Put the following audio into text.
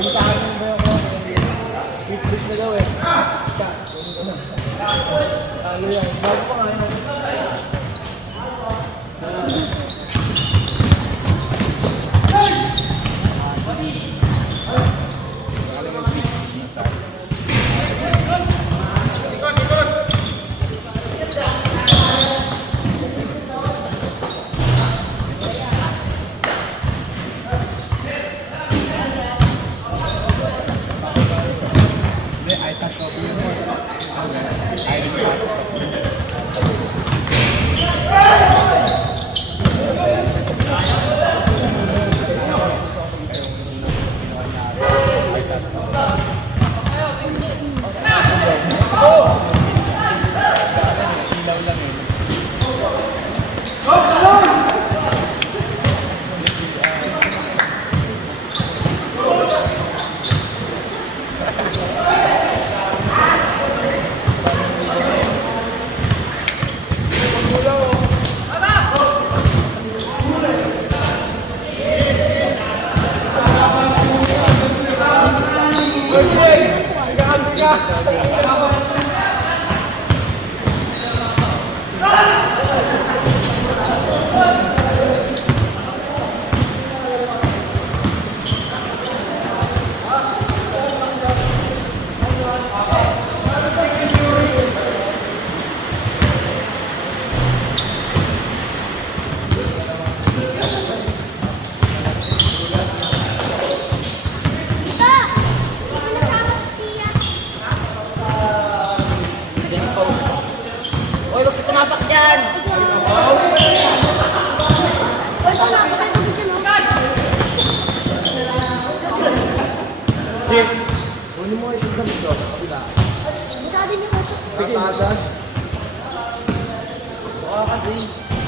Pintahan mo ba yung quick na daw eh. Kunin ko na. Talo yan. Bago pa nga yun. Uy, huwag ka tumapak dyan! Kunin mo isang gamit ko. Kapila. Masyado niyo kasi. Sige. Tatas. Baka kasi.